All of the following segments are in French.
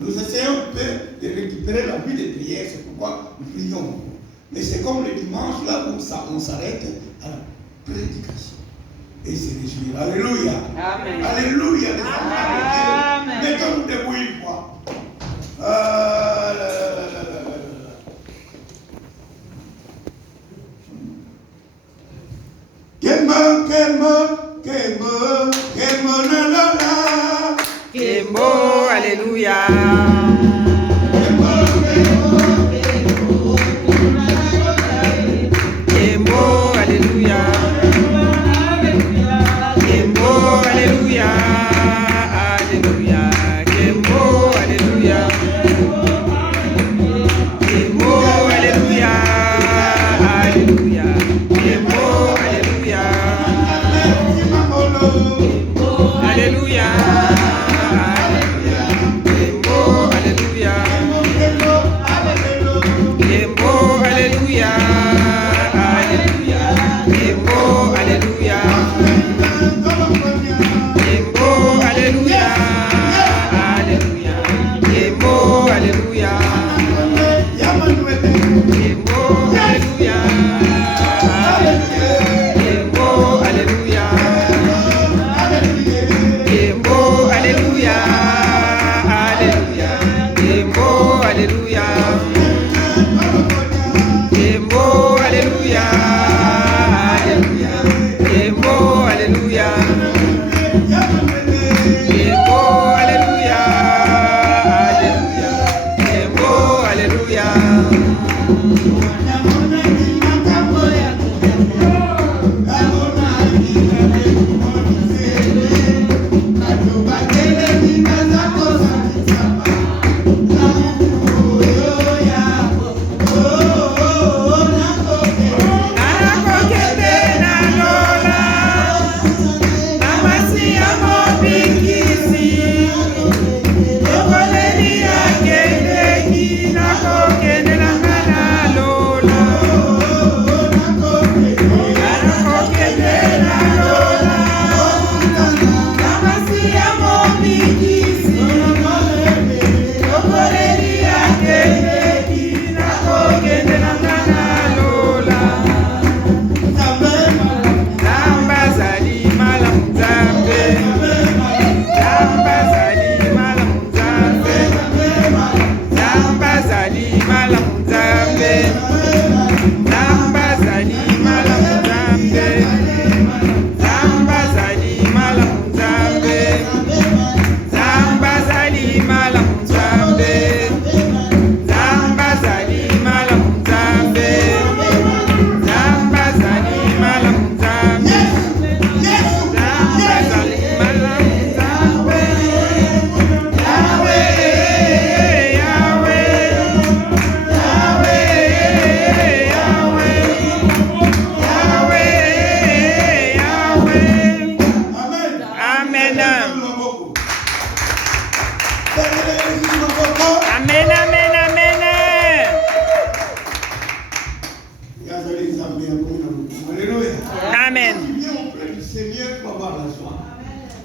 Nous essayons un peu de récupérer la vie de prière, c'est pourquoi nous prions. Mais c'est comme le dimanche, là où on s'arrête à la prédication. Et se réjouir. Alléluia. Amen. Alléluia, les enfants de Dieu. Mettons-nous debout une fois. Kembo, alléluia. Kembo, alléluia. Kembo, alléluia. Alléluia. Kembo, alléluia. Kembo, alléluia. Alléluia. Kembo, alléluia. Alléluia.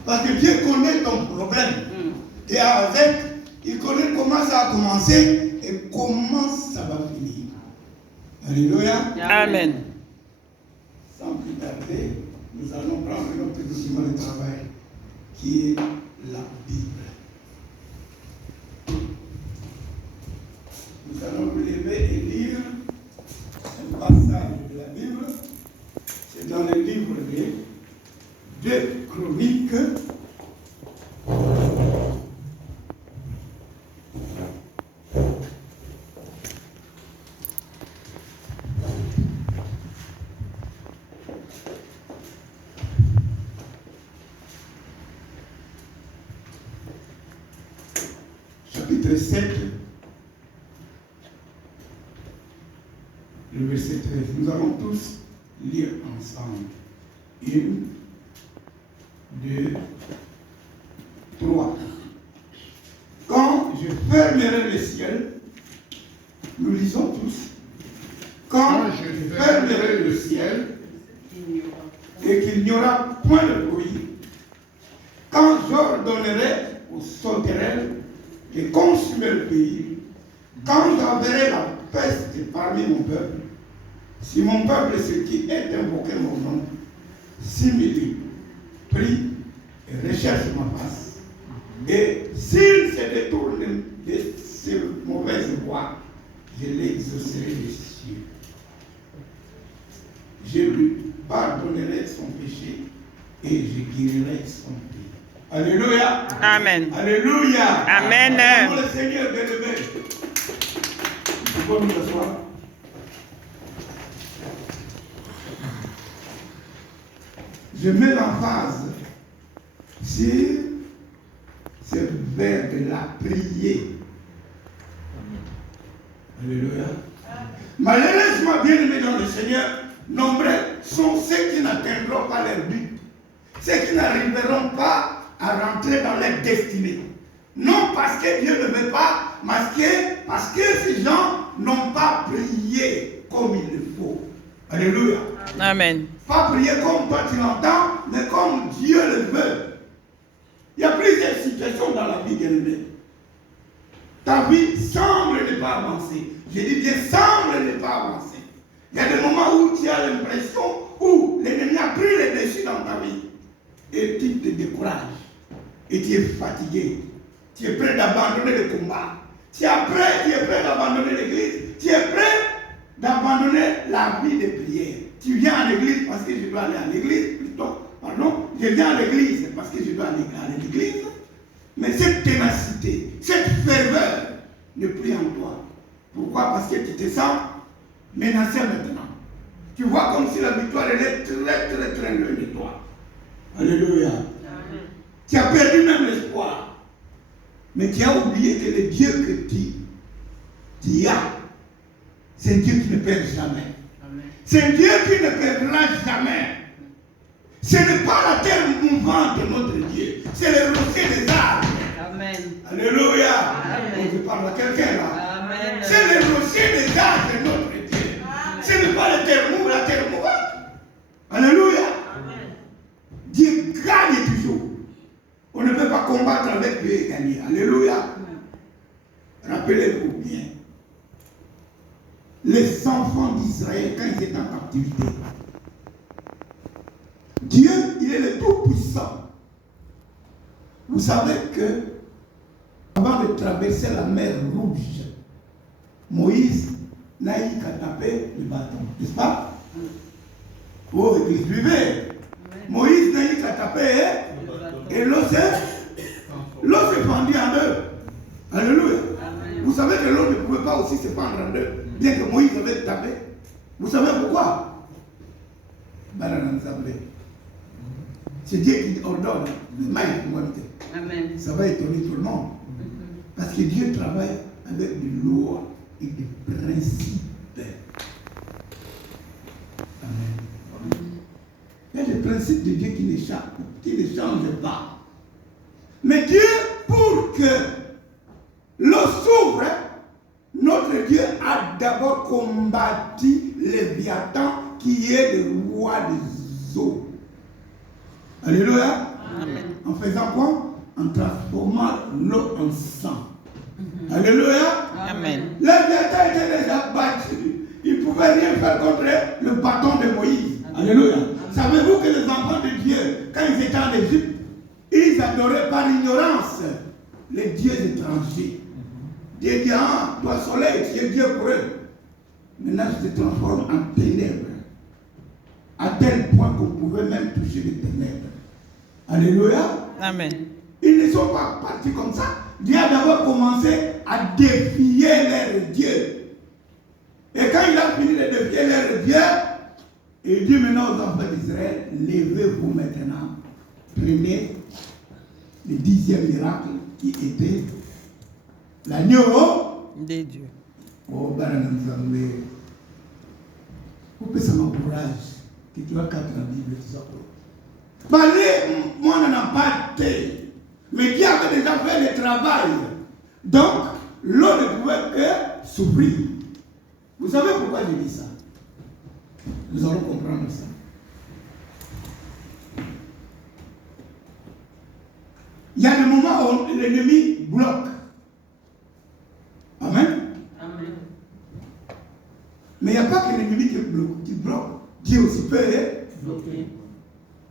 Parce que Dieu connaît ton problème. Et avec, il connaît comment ça a commencé et comment ça va finir. Alléluia. Amen. Sans plus tarder, nous allons prendre notre document de travail qui est la Bible. Nous allons nous lever et lire un passage de la Bible. C'est dans le livre de 2 Chroniques. Chapitre 7, le verset 13. Nous allons tous lire ensemble. 1, 2, 3. Quand je fermerai le ciel, nous lisons tous. Quand je fermerai le ciel et qu'il n'y aura point de bruit, quand j'ordonnerai aux sauterelles et consumer le pays, quand j'enverrai la peste parmi mon peuple, si mon peuple, ce qui est invoqué mon nom, s'humilie, prie et recherche ma face, et s'il se détourne de ces mauvaises voies, je l'exaucerai des cieux. Je lui pardonnerai son péché et je guérirai son pays. Alléluia. Amen. Alléluia. Amen. Acclamons le Seigneur de l'élevé. Nous pouvons nous asseoir. Je mets l'emphase sur ce verbe de la prière. Alléluia. Malheureusement, bien-aimés dans le Seigneur, nombreux sont ceux qui n'atteindront pas leur but, ceux qui n'arriveront pas à rentrer dans leur destinée. Non parce que Dieu ne veut pas, parce que ces gens n'ont pas prié comme il le faut. Alléluia. Amen. Pas prier comme toi tu l'entends, mais comme Dieu le veut. Il y a plusieurs situations dans la vie, bien-aimée. Ta vie semble ne pas avancer. Je dis bien semble ne pas avancer. Il y a des moments où tu as l'impression où l'ennemi a pris le dessus dans ta vie. Et tu te décourages. Et tu es fatigué. Tu es prêt d'abandonner le combat. Tu es prêt d'abandonner l'église. Tu es prêt d'abandonner la vie de prière. Tu viens à l'église parce que je dois aller à l'église. Je viens à l'église parce que je dois aller à l'église. Mais cette ténacité, cette ferveur ne prie en toi. Pourquoi? Parce que tu te sens menacé maintenant. Tu vois comme si la victoire elle est très loin de toi. Alléluia. Amen. Tu as perdu même l'espoir. Mais tu as oublié que le Dieu que tu as, c'est un Dieu qui ne perd jamais. C'est un Dieu qui ne perdra jamais. Ce n'est pas la terre mouvante de notre Dieu, c'est le rocher des arbres. Amen. Alléluia. Amen. Je parle à quelqu'un là. Amen. C'est le rocher des arbres de notre Dieu. Amen. Ce n'est pas la terre mouvante. Alléluia. Amen. Dieu gagne toujours. On ne peut pas combattre avec Dieu et gagner. Alléluia. Rappelez-vous bien. Les enfants d'Israël, quand ils étaient en captivité, Dieu, il est le Tout-Puissant. Vous savez que, avant de traverser la mer Rouge, Moïse n'a eu qu'à taper le bâton, n'est-ce pas? Oh, église, suivez. Moïse n'a eu qu'à taper, et l'eau s'est fendue en deux. Alléluia. Amen. Vous savez que l'eau ne pouvait pas aussi se fendre en deux, bien que Moïse avait tapé. Vous savez pourquoi? C'est Dieu qui ordonne le mal de l'humanité. Ça va étonner tout le monde. Parce que Dieu travaille avec des lois et des principes. Amen. Il y a des principes de Dieu qui ne changent pas. Mais Dieu, pour que l'eau s'ouvre, notre Dieu a d'abord combattu Léviathan qui est le roi des eaux. Alléluia. Amen. En faisant quoi? En transformant l'eau en sang. Alléluia. Amen. Léviathan était déjà battu. Il ne pouvait rien faire contre le bâton de Moïse. Alléluia. Savez-vous que les enfants de Dieu, quand ils étaient en Égypte, ils adoraient par ignorance les dieux étrangers. Dieu dit, ah, toi soleil, tu es Dieu pour eux. Maintenant, je te transforme en ténèbres. À tel point qu'on pouvait même toucher les ténèbres. Alléluia. Amen. Ils ne sont pas partis comme ça. Dieu a d'abord commencé à défier leur Dieu. Et quand il a fini de défier leur Dieu, il dit maintenant aux enfants d'Israël, levez-vous maintenant. Prenez le 10e miracle qui était l'agneau des dieux. Oh, Baranamzambe. Vous pouvez m'encourager que tu as 4 la Bible, tout ça. Moi, on n'en a pas été. Mais Dieu avait déjà fait le travail. Donc, l'eau ne pouvait que s'ouvrir. Vous savez pourquoi je dis ça? Nous allons comprendre ça. Il y a des moments où l'ennemi bloque. Mais il n'y a pas que l'ennemi qui bloque. Dieu aussi peut bloquer.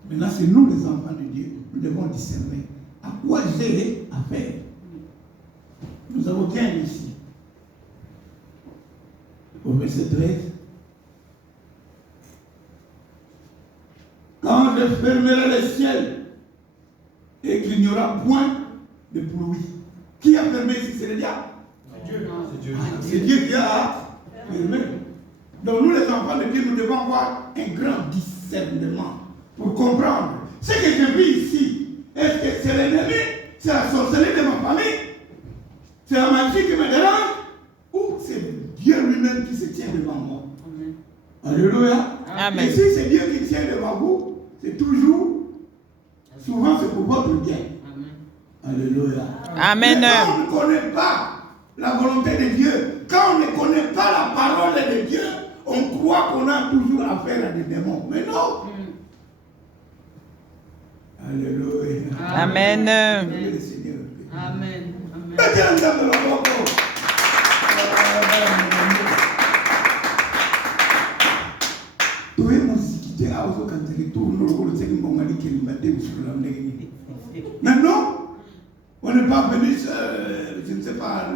Maintenant, c'est nous les enfants de Dieu. Nous devons discerner à quoi j'ai affaire. Nous avons bien ici. Au verset 13. Quand je fermerai les ciels et qu'il n'y aura point de pluie. Qui a fermé ici? C'est le diable? C'est Dieu qui a fermé. Donc nous les enfants de Dieu, nous devons avoir un grand discernement pour comprendre. Ce que je vis ici, est-ce que c'est l'ennemi? C'est la sorcellerie de ma famille? C'est la magie qui me dérange? Ou c'est Dieu lui-même qui se tient devant moi? Amen. Alléluia. Amen. Et si c'est Dieu qui tient devant vous, c'est toujours, souvent c'est pour votre bien. Amen. Alléluia. Amen. Mais quand on ne connaît pas la volonté de Dieu, quand on ne connaît pas la parole de Dieu, on croit qu'on a toujours affaire à des démons. Mais non. Alléluia. Amen. Amen. Amen. Maintenant, on n'est pas venu, je ne sais pas,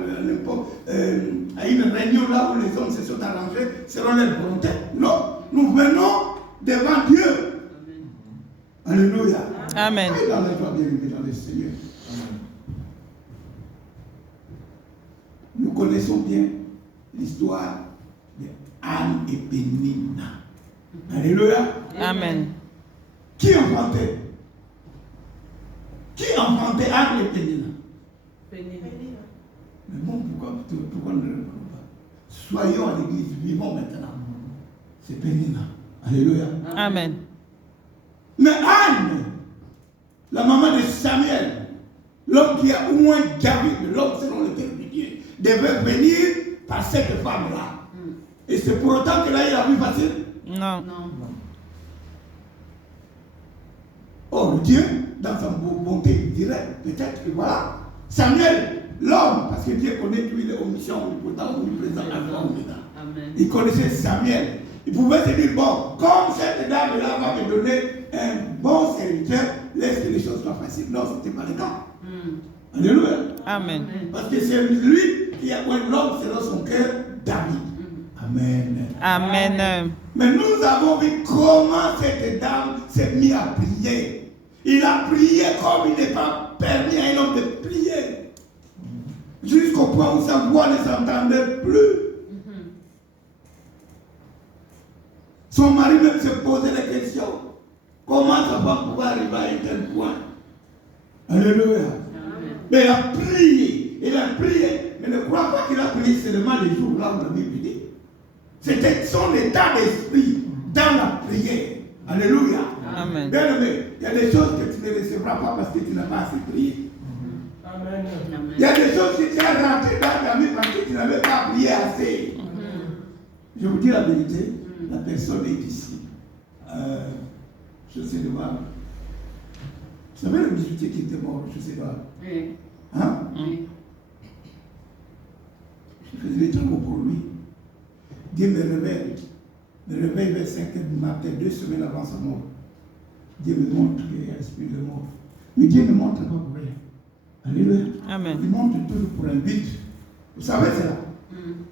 à une réunion là où les hommes se sont arrangés selon leur volonté. Non, nous venons devant Dieu. Alléluia. Amen. Et dans la joie bien-aimée dans le Seigneur. Nous connaissons bien l'histoire de Anne et Pénina. Alléluia. Amen. Qui enfantait Anne et Pénina? Mais bon, pourquoi ne le connaissons pas? Soyons à l'église, vivons maintenant. C'est Pénina. Alléluia. Amen. Mais Anne, la maman de Samuel, l'homme qui a au moins David, l'homme selon le cœur de Dieu, devait venir par cette femme-là. Et c'est pour autant qu'elle a eu la vie facile? Non. Or, Dieu, dans sa bonté, il dirait peut-être que voilà, Samuel, l'homme, parce que Dieu connaît tout, il est omniscient, omnipotent, omniprésent, omnipotent. Il connaissait Samuel. Il pouvait se dire, bon, comme cette dame-là va me donner un bon serviteur, laisse que les choses soient faciles. Non, ce n'était pas le cas. Alléluia. Amen. Parce que c'est lui qui a point l'homme selon son cœur, David. Amen. Amen. Mais nous avons vu comment cette dame s'est mise à prier. Il a prié comme il n'est pas permis à un homme de prier. Jusqu'au point où sa voix ne s'entendait plus. Son mari même se posait la question. Comment ça va pouvoir arriver à un tel point? Alléluia. Mais il a prié. Il a prié. Mais ne crois pas qu'il a prié seulement les jours là où la Bible dit. C'était son état d'esprit dans la prière. Alléluia. Amen. Bien aimé, il y a des choses que tu ne recevras pas parce que tu n'as pas assez prié. Amen. Il y a des choses que tu as rentrées dans ta vie parce que tu n'avais pas prié assez. Je vous dis la vérité, la personne est ici. Je sais de voir. Vous savez le musicien qui était mort, je sais pas. Oui. Hein? Oui. Je faisais des travaux pour lui. Dieu me réveille vers 5 h du matin, 2 semaines avant sa mort. Dieu me montre qu'il y a un esprit de mort. Mais Dieu ne montre pas pour rien. Alléluia. Amen. Il montre toujours pour un but. Vous savez cela?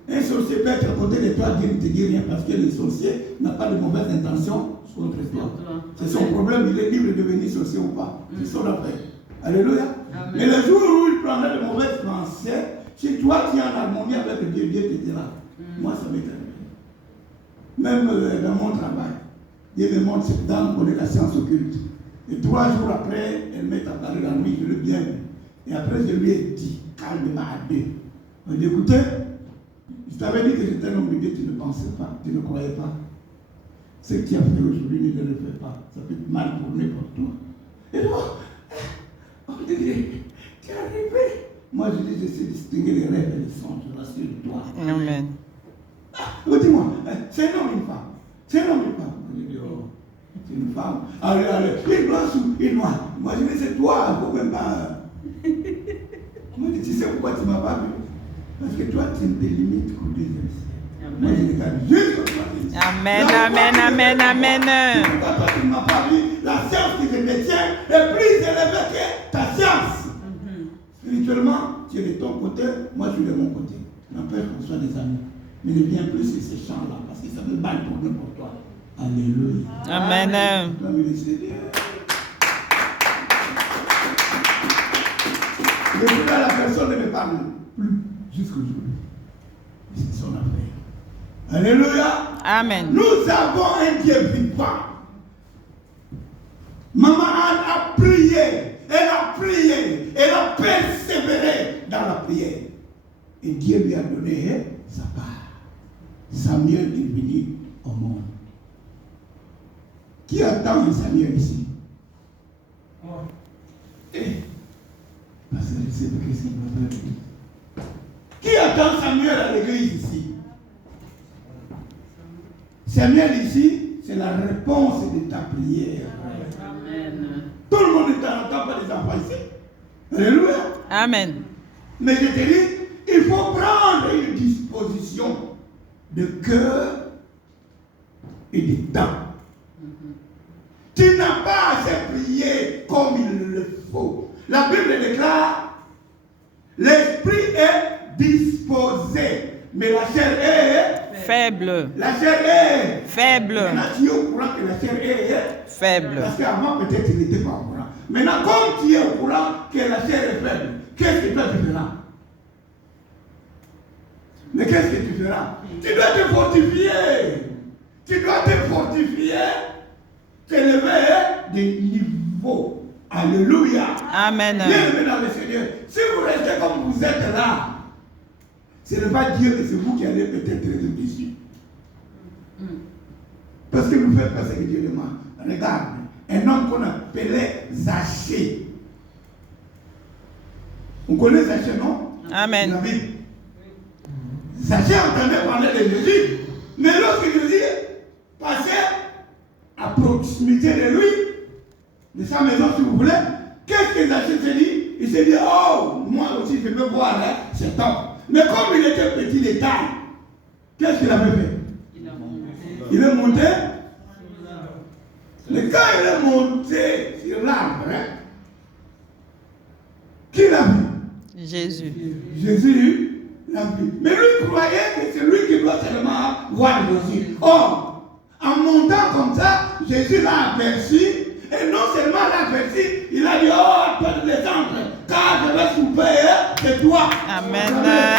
Un sorcier peut être à côté de toi, Dieu ne te dit rien parce que le sorcier n'a pas de mauvaises intentions contre toi. C'est son problème, il est libre de devenir sorcier ou pas. C'est son affaire. Alléluia. Amen. Mais le jour où il prendra de mauvaises pensées, si toi tu es en harmonie avec Dieu, Dieu te dira. Moi, ça m'est arrivé. Même dans mon travail, Dieu me montre cette dame pour la science occulte. Et 3 jours après, elle m'est apparue la nuit, je l'ai bien vu. Et après, je lui ai dit, calmement à Dieu. Elle dit, écoutez, je t'avais dit que j'étais un homme de Dieu, tu ne pensais pas, tu ne croyais pas. Ce que tu as fait aujourd'hui, ne le fais pas. Ça fait mal pour n'importe toi. Et donc, on dit, tu es arrivé. Moi, je dis, je sais distinguer les rêves et les songes, je rassure de toi. Amen. Dis-moi, c'est un homme ou une femme? C'est un homme ou une femme? Je dis, oh, c'est une femme. Allez, une blanche ou une noire? Moi, je dis, c'est toi, il ne faut même pas. Moi, je dis, tu sais pourquoi tu ne m'as pas vu? Parce que toi, tu ne te limites qu'au deuxième ciel. Moi, je déclare jusqu'au baptême. Amen, amen, amen, amen. Toi, tu ne m'as pas vu. La science qui te détient est plus élevée que ta science. Spirituellement, tu es de ton côté, moi je suis de mon côté. N'empêche qu'on soit des amis. Mais ne viens plus sur ces champs-là, parce que ça me bat le problème pour toi. Alléluia. Amen. Toi, mais le Seigneur. Depuis là, la personne ne me parle plus jusqu'aujourd'hui. C'est son affaire. Alléluia. Amen. Nous avons un Dieu vivant. Maman Anne a prié. Elle a prié. Elle a persévéré dans la prière. Et Dieu lui a donné sa part. Samuel est venu au monde. Qui attend Samuel ici? Parce que je sais pas qu'est-ce qu'il va faire. Qui attend Samuel à l'église ici? Samuel ici, c'est la réponse de ta prière. Amen. Tout le monde n'entend pas les enfants ici. Alléluia. Amen. Mais je te dis, il faut prendre une disposition de cœur et de temps. Tu n'as pas assez prié comme il le faut. La Bible déclare, l'esprit est disposé, mais la chair est Faible. La chair est Faible. Maintenant, tu es au courant que la chair est Faible. Parce qu'avant, peut-être, tu n'étais pas au courant. Maintenant, comme tu es au courant que la chair est faible, qu'est-ce que toi tu feras? Mais qu'est-ce que tu feras? Tu dois te fortifier. Tu dois te fortifier, t'élever des niveaux. Alléluia. Amen. Bien-aimés dans le Seigneur, si vous restez comme vous êtes là, ce n'est pas Dieu, mais c'est vous qui allez peut-être être déçus. Parce que vous faites pas ce que Dieu demande. Regarde, un homme qu'on appelait Zachée. On connaît Zachée, non? Amen. La Bible. Zachée entendait parler de Jésus. Mais lorsque Jésus passait à proximité de lui, de sa maison, si vous voulez, qu'est-ce que Zachée s'est dit? Il s'est dit, oh, moi aussi je veux voir cet homme. Mais comme il était petit de taille, qu'est-ce qu'il avait fait? Il est monté. Mais quand il est monté sur l'arbre, qui l'a vu? Jésus. Jésus l'a vu. Mais lui croyait que c'est lui qui doit seulement voir Jésus. Or, en montant comme ça, Jésus l'a aperçu. Et non seulement l'a aperçu, il a dit, oh, toi de descendre, car je vais souper, c'est toi. Amen.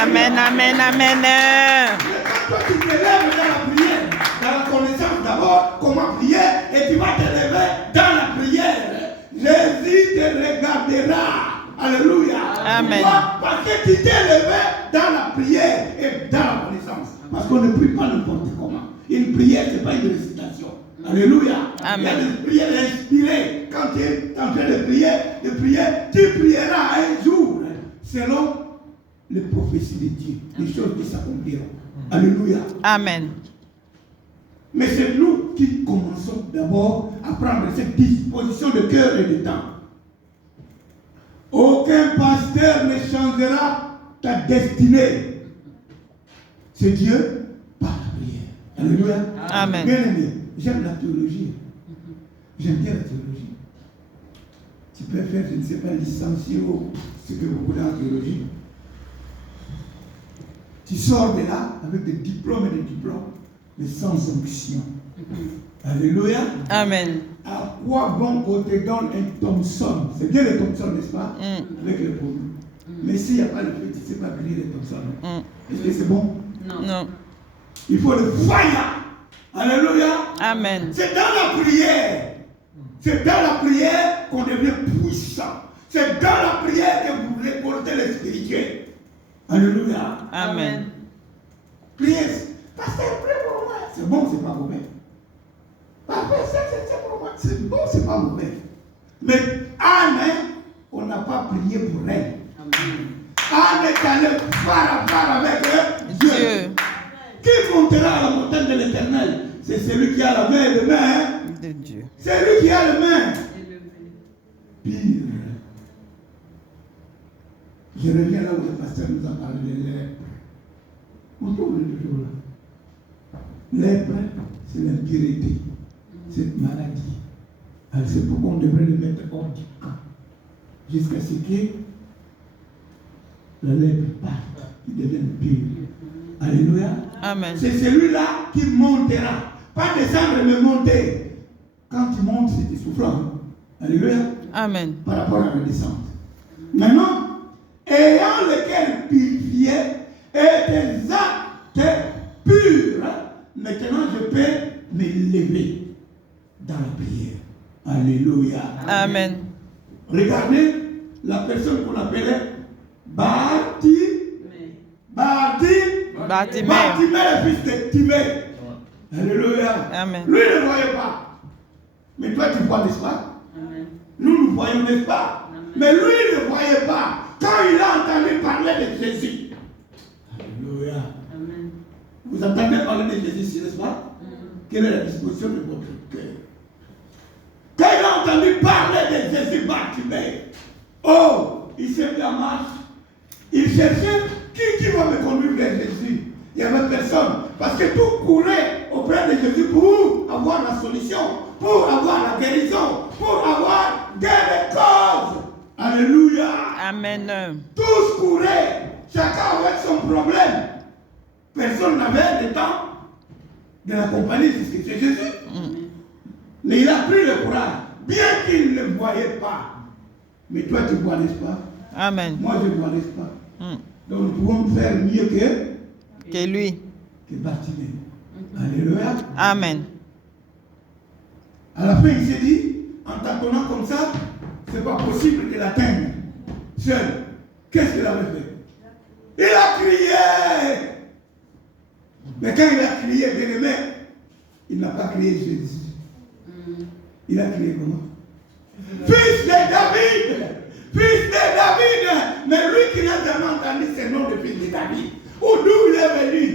Amen. Amen. Amen. Mais quand toi tu t'élèves dans la prière, dans la connaissance d'abord, comment prier, et tu vas t'élever dans la prière, Jésus te regardera. Alléluia. Amen. Pourquoi? Parce que tu t'es élevé dans la prière et dans la connaissance. Parce qu'on ne prie pas n'importe comment. Une prière, ce n'est pas une récitation. Alléluia. Amen. Il y a des prières inspirées. Quand tu es en train de prier, tu prieras un jour selon les prophéties de Dieu, les choses qui s'accompliront. Alléluia. Amen. Mais c'est nous qui commençons d'abord à prendre cette disposition de cœur et de temps. Aucun pasteur ne changera ta destinée. C'est Dieu par la prière. Alléluia. Amen. Bien aimé, j'aime la théologie. J'aime bien la théologie. Tu peux faire, je ne sais pas, licencié ou ce que vous voulez en théologie. Tu sors de là avec des diplômes et des diplômes, mais sans onction. Alléluia. Amen. À quoi bon qu'on te donne un Thomson? C'est bien le Thomson, n'est-ce pas? Avec le produit. Mais s'il n'y a pas le fait, tu ne sais pas briller le Thomson. Est-ce que c'est bon? Non. Il faut le fire. Alléluia. Amen. C'est dans la prière. C'est dans la prière qu'on devient puissant. C'est dans la prière que vous récoltez le spirituel. Alléluia. Amen. Priez. Pasteur, prie pour moi. C'est bon, c'est pas mauvais. Pasteur, c'est pour moi. C'est bon, c'est pas mauvais. Mais Anne, on n'a pas prié pour elle. Anne est allée faire affaire avec Dieu. Qui montera à la montagne de l'Éternel? C'est celui qui a la main et le main. De Dieu. C'est lui qui a le main. Pire. Je reviens là où le pasteur nous a parlé des lèpres. On tourne toujours là. Lèpre, c'est l'impureté, cette maladie. Alors c'est pourquoi on devrait le mettre hors du camp, jusqu'à ce que la lèpre parte, qu'il devienne pur. Alléluia. Amen. C'est celui-là qui montera. Pas descendre, mais monter. Quand tu montes, c'est souffrant. Alléluia. Amen. Par rapport à la descente. Maintenant, ayant le cœur purifié et des actes purs, maintenant je peux m'élever dans la prière. Alléluia. Amen. Regardez la personne qu'on appelait Bartimée, le fils de Timée. Alléluia. Amen. Lui il ne voyait pas. Mais toi tu vois, n'est-ce pas? Amen. Nous voyons, n'est-ce pas? Amen. Mais lui il ne voyait pas. Quand il a entendu parler de Jésus. Alléluia. Amen. Vous entendez parler de Jésus, n'est-ce pas? Quelle est la disposition de votre cœur? Quand il a entendu parler de Jésus, Bartimée, oh, il s'est mis en marche. Il cherchait qui va me conduire vers Jésus. Il n'y avait personne. Parce que tout courait auprès de Jésus pour avoir la solution, pour avoir la guérison, pour avoir gain de cause. Alléluia. Amen. Tous couraient. Chacun avec son problème. Personne n'avait le temps de l'accompagner jusqu'à chez Jésus. Mais il a pris le courage, bien qu'il ne le voyait pas. Mais toi, tu vois, n'est-ce pas? Amen. Moi, je vois, n'est-ce pas? Donc, nous pouvons faire mieux Que lui. que Bartimée. Alléluia. Amen. À la fin, il s'est dit, en tâtonnant comme ça, c'est pas possible de l'atteindre. Seul. Qu'est-ce qu'il avait fait? Il a crié. Mais quand il a crié, bien aimé, il n'a pas crié Jésus. Il a crié comment? Fils de David! Fils de David! Mais lui qui n'a jamais entendu ce nom de fils de David, ou d'où il est venu,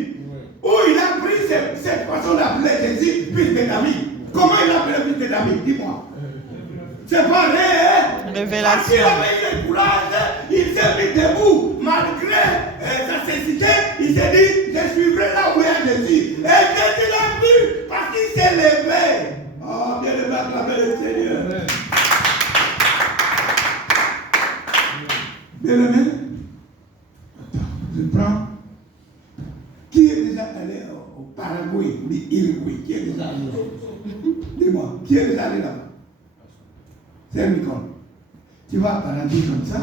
où il a pris cette façon d'appeler Jésus fils de David. Comment il a appelé fils de David? Dis-moi. C'est pas vrai, hein? Révélation. Parce qu'il avait eu le courage, il s'est mis debout. Malgré sa cécité, il s'est dit, je suivrai là où il y a Jésus. Et Jésus l'a vu parce qu'il s'est levé. Oh, bien levé, acclamer le Seigneur. Bien aimé. Attends, je prends. Qui est déjà allé au Paraguay, l'Uruguay? Qui est déjà allé là? Dis-moi, qui est déjà allé là-bas? C'est Nicole. Tu vas à Paradis comme ça.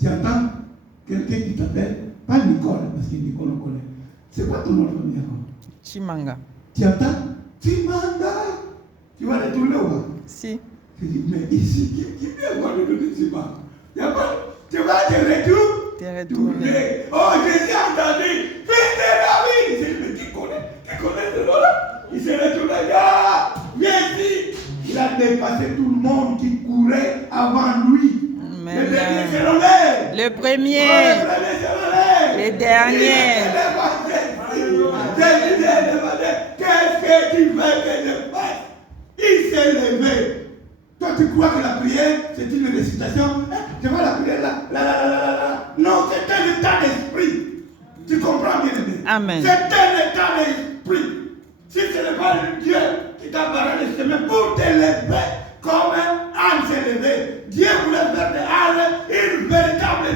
Tu entends quelqu'un qui t'appelle, pas Nicole, parce que Nicole on connaît. C'est quoi ton nom de famille? Chimanga. Tu entends? Chimanga. Tu vas retourner où? Si. Tu dis, mais ici, qui vient voir le nom de Chimanga? Tu vas te retourner. Oh, Jésus a entendu. Fils de David. Il s'est dit, mais qui connaît ce nom-là? Il s'est retourné. Ah, viens ici. Il a dépassé tout le monde qui courait avant lui. Amen. Le dernier s'est levé. Le premier. Le premier s'est levé. Le dernier. Jésus s'est demandé, qu'est-ce que tu veux que je fasse? Il s'est levé. Toi, tu crois que la prière, c'est une récitation? Je vais la prière là. Non, c'est un état d'esprit. Tu comprends bien, aimé? Amen. C'est un état d'esprit. Si ce n'est pas le Dieu qui t'a barré le chemin pour te lever comme un âne s'est levé, Dieu voulait faire de Anne une véritable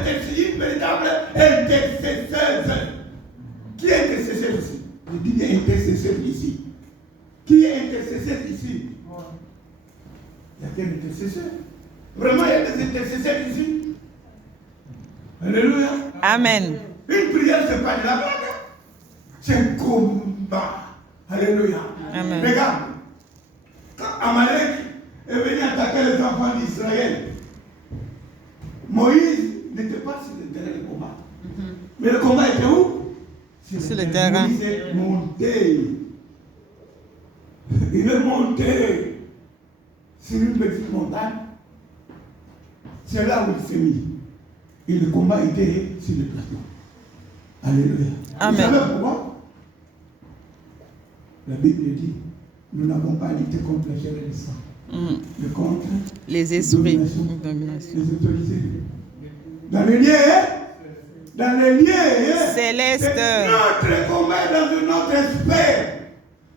intercesseuse. Qui est intercesseur ici? Je dis bien intercesseur ici. Qui est intercesseur ici? Il y a quel intercesseur? Vraiment, il y a des intercesseurs ici? Alléluia. Amen. Une prière, ce n'est pas de la blague. C'est un combat. Alléluia. Amen. Regarde. Quand Amalek est venu attaquer les enfants d'Israël, Moïse n'était pas sur le terrain de combat. Mais le combat était où? Sur le terrain. Moïse est monté. Il est monté sur une petite montagne. C'est là où il s'est mis. Et le combat était sur le plateau. Alléluia. Amen. Vous savez pourquoi? La Bible dit, nous n'avons pas lutté contre la chair et le sang, mais contre les esprits. les autorisés. Dans le lien, dans les lieux célestes. Notre combat est dans une autre sphère.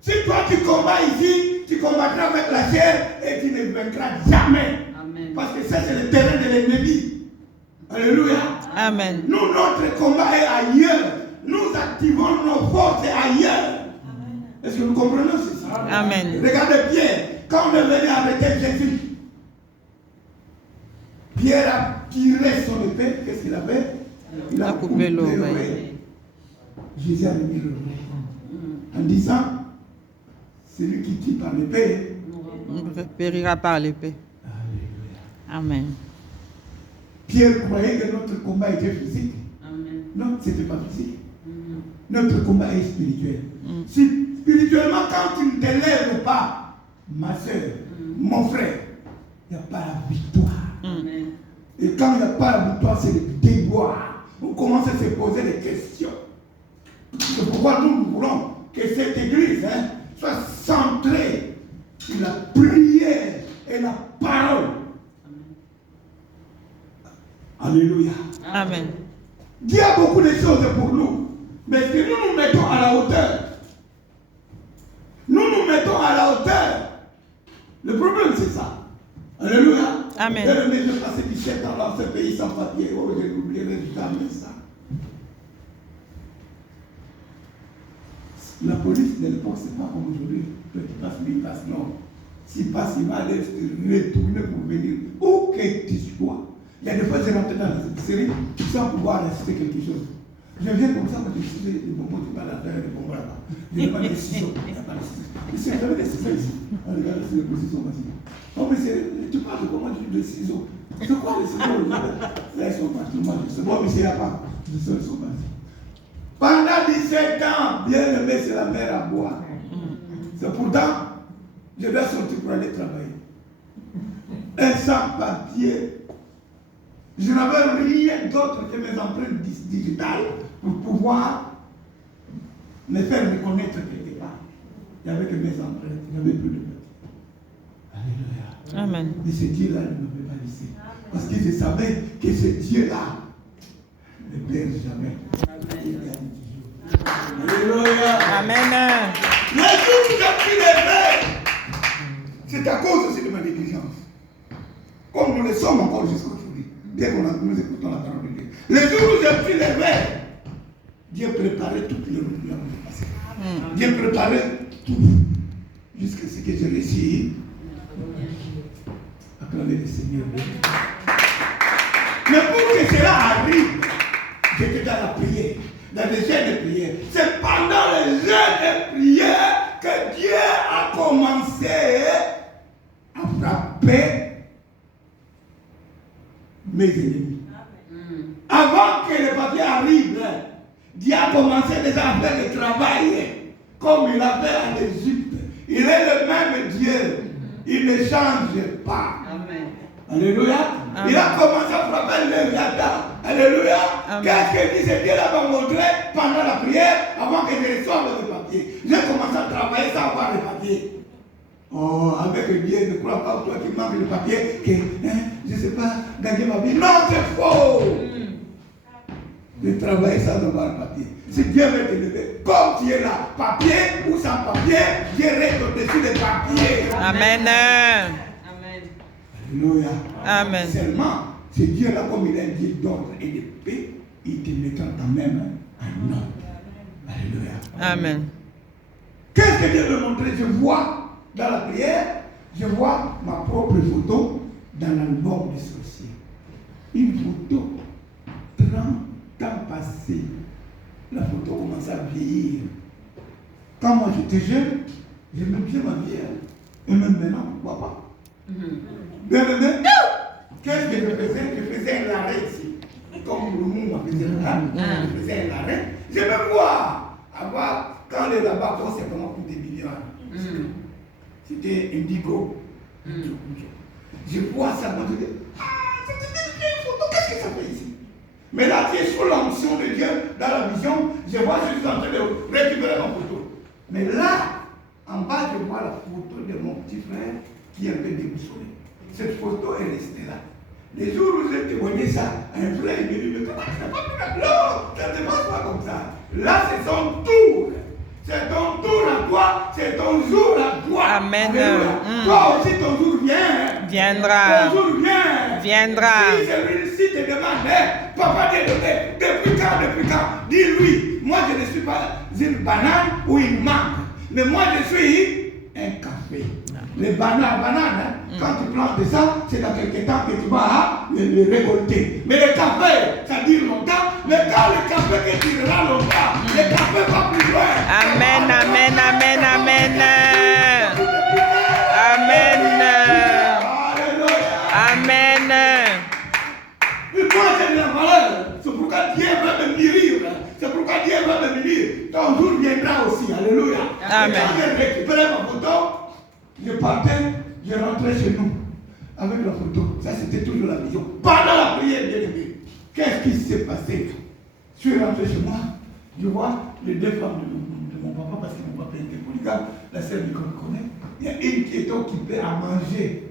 Si toi tu combats ici, tu combattras avec la chair et tu ne vaincras jamais. Amen. Parce que ça, c'est le terrain de l'ennemi. Alléluia. Amen. Nous, notre combat est ailleurs. Nous activons nos forces ailleurs. Est-ce que nous comprenons ceci? Amen. Regardez Pierre. Quand on est venu arrêter Jésus, Pierre a tiré son épée. Qu'est-ce qu'il a fait? Il a coupé l'oreille. Jésus a mis l'oreille. En disant, celui qui tire par l'épée Périra par l'épée. Amen. Pierre croyait que notre combat était physique. Amen. Non, ce n'était pas physique. Notre combat est spirituel. Si spirituellement, quand tu ne te lèves pas, ma soeur, mon frère, il n'y a pas la victoire. Amen. Et quand il n'y a pas la victoire, c'est le déboire. On commence à se poser des questions. C'est pourquoi nous voulons que cette église soit centrée sur la prière et la parole. Alléluia. Amen. Dieu a beaucoup de choses pour nous. Mais si nous nous mettons à la hauteur, nous nous mettons à la hauteur. Le problème, c'est ça. Alléluia. Amen. Mais je passais 17 ans dans ce pays sans papier. Oh, j'ai oublié le résultat, mais ça. La police de l'époque, c'est pas comme aujourd'hui. Quand il passe, lui, il passe. Non. S'il passe, il va aller se retourner pour venir. Où que tu sois. Il y a des fois, j'ai rentré dans cette série sans pouvoir assister quelque chose. Je viens comme ça, moi, je suis des bonbons, tu vas là-dedans, des bonbons là-bas. Il n'y a pas de ciseaux. Il n'y a pas de ciseaux. Monsieur, vous avez des ciseaux ici. Regardez si les ciseaux sont ici. Oh, mais tu parles de comment tu dis des ciseaux. C'est quoi les ciseaux? Là, ils sont partis. Moi, je sais. Bon, mais il n'y a pas. Les ciseaux, ils sont partis. Pendant 17 ans, bien aimé, c'est la mer à boire. C'est pourtant, je vais sortir pour aller travailler. Un sans-papier. Je n'avais rien d'autre que mes empreintes digitales pour pouvoir me faire reconnaître quelque part. Il n'y avait que mes empreintes, il n'y avait plus de papier. Alléluia. Amen. Mais ce Dieu-là ne m'avait pas laissé. Parce que je savais que ce Dieu-là ne perd jamais. Il gagne toujours. Alléluia. Amen. Les jours où j'ai pris les verres, c'est à cause aussi de ma négligence. Comme nous le sommes encore jusqu'à aujourd'hui. Bien qu'on nous écoutons la parole de Dieu. Les jours où j'ai pris les verres, Dieu préparait toutes les routes là où je passais. Dieu préparait tout. Jusqu'à ce que j'ai réussi à acclamer le Seigneur. Mais pour que cela arrive, j'étais dans la prière, dans les jeûnes de prière. C'est pendant les jeûnes de prière que Dieu a commencé à frapper mes ennemis. Avant que le papier arrive, Dieu a commencé déjà à faire le travail comme il a fait en Égypte. Il est le même Dieu. Il ne change pas. Amen. Alléluia. Amen. Il a commencé à frapper le Léviathan. Alléluia. Qu'est-ce que dit ce Dieu là m'a montré pendant la prière avant que je reçoive le papier? J'ai commencé à travailler sans avoir le papier. Oh, avec Dieu, ne crois pas toi qui manque le papier, que je ne sais pas gagner ma vie. Non, c'est faux. De travailler sans avoir le papier. Si Dieu veut te lever, comme tu es là, papier ou sans papier, Dieu reste au-dessus des papiers. Amen. Amen. Alléluia. Amen. Seulement, c'est Dieu là, comme il est un Dieu d'ordre et de paix, il te mettra quand même un ordre. Alléluia. Amen. Qu'est-ce que Dieu veut montrer? Je vois dans la prière, je vois ma propre photo dans l'album des sorciers. Une photo 30 ans passés. La photo commence à vieillir. Quand moi j'étais jeune, j'aimais bien ma vie. Et même maintenant, pourquoi pas? Bien, qu'est-ce que je faisais? Je faisais un arrêt ici. Comme le monde m'a fait là, je faisais un arrêt. Je me vois avoir, quand les là-bas, c'est comment pour des millions. C'était Indigo. Je vois ça, moi je dis, c'est une vieille photo, qu'est-ce que ça fait ici? Mais là, tu es sous l'onction de Dieu, dans la vision, je vois, je suis en train de récupérer ma photo. Mais là, en bas, je vois la photo de mon petit frère qui est un peu déboussolé. Cette photo est restée là. Les jours où j'ai témoigné ça, un frère il me dit, mais comment tu n'as pas pris la gloire? Là, c'est son tour. C'est ton tour à toi, c'est ton jour à toi. Amen. Toi aussi, ton jour vient. Viendra. Ton jour vient. Viendra. Si celui-ci te demande, papa, depuis quand? Dis-lui, moi je ne suis pas une banane ou une mangue, mais moi je suis un café. Les bananes, quand tu plantes ça, c'est dans quelques temps que tu vas les récolter. Mais le café, ça dure longtemps, mais quand le café que durera longtemps, le café va plus loin. Amen, amen, amen, amen. Amen. Amen. Et moi, j'ai de la valeur. C'est pourquoi Dieu va me guérir. C'est pourquoi Dieu va me bénir. Ton jour viendra aussi. Alléluia. Amen. Et quand j'ai récupéré ma photo, je partais, je rentrais chez nous avec la photo. Ça, c'était toujours la vision. Pendant la prière, bien aimé, qu'est-ce qui s'est passé? Je suis rentré chez moi, je vois les deux femmes de mon papa, parce que mon papa était polygame, la sœur du connaît. Il y a une qui était occupée à manger.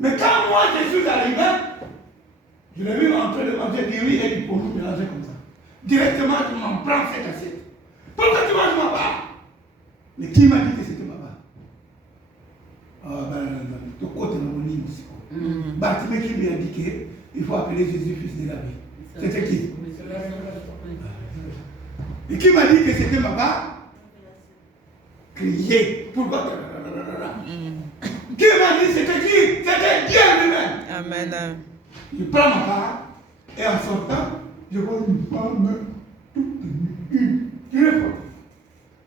Mais quand moi je suis arrivé, je l'ai vu en train de manger du riz et du poisson mélangé comme ça. Directement, tu m'en prends cette assiette. Pourquoi tu manges ma part? Mais qui m'a dit que c'était ma part? Ah ben, côté de mon livre aussi. Bartimée qui lui a dit qu'il faut appeler Jésus fils de David. C'était qui? Et qui m'a dit que c'était ma part? Crier. Pourquoi? Qui m'a dit c'était qui? C'était Dieu lui-même. Amen. Je prends ma part et en sortant, je vois une femme toute nue. Tu réponds.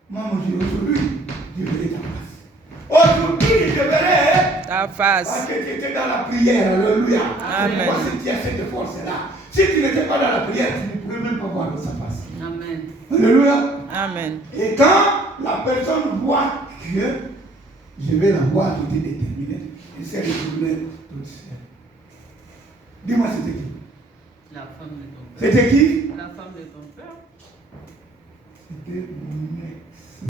Maman, je dis aujourd'hui, je verrai ta face. Aujourd'hui, je verrai Ta face. parce que tu étais dans la prière. Alléluia. Amen. Moi, si tu as cette force-là, si tu n'étais pas dans la prière, tu ne pourrais même pas voir dans sa face. Amen. Alléluia. Amen. Et quand la personne voit que je vais la voir, tout est déterminé, elle s'est retournée toute seule. Dis-moi, c'était qui? La femme de ton père. C'était qui? La femme de ton père. C'était mon ex.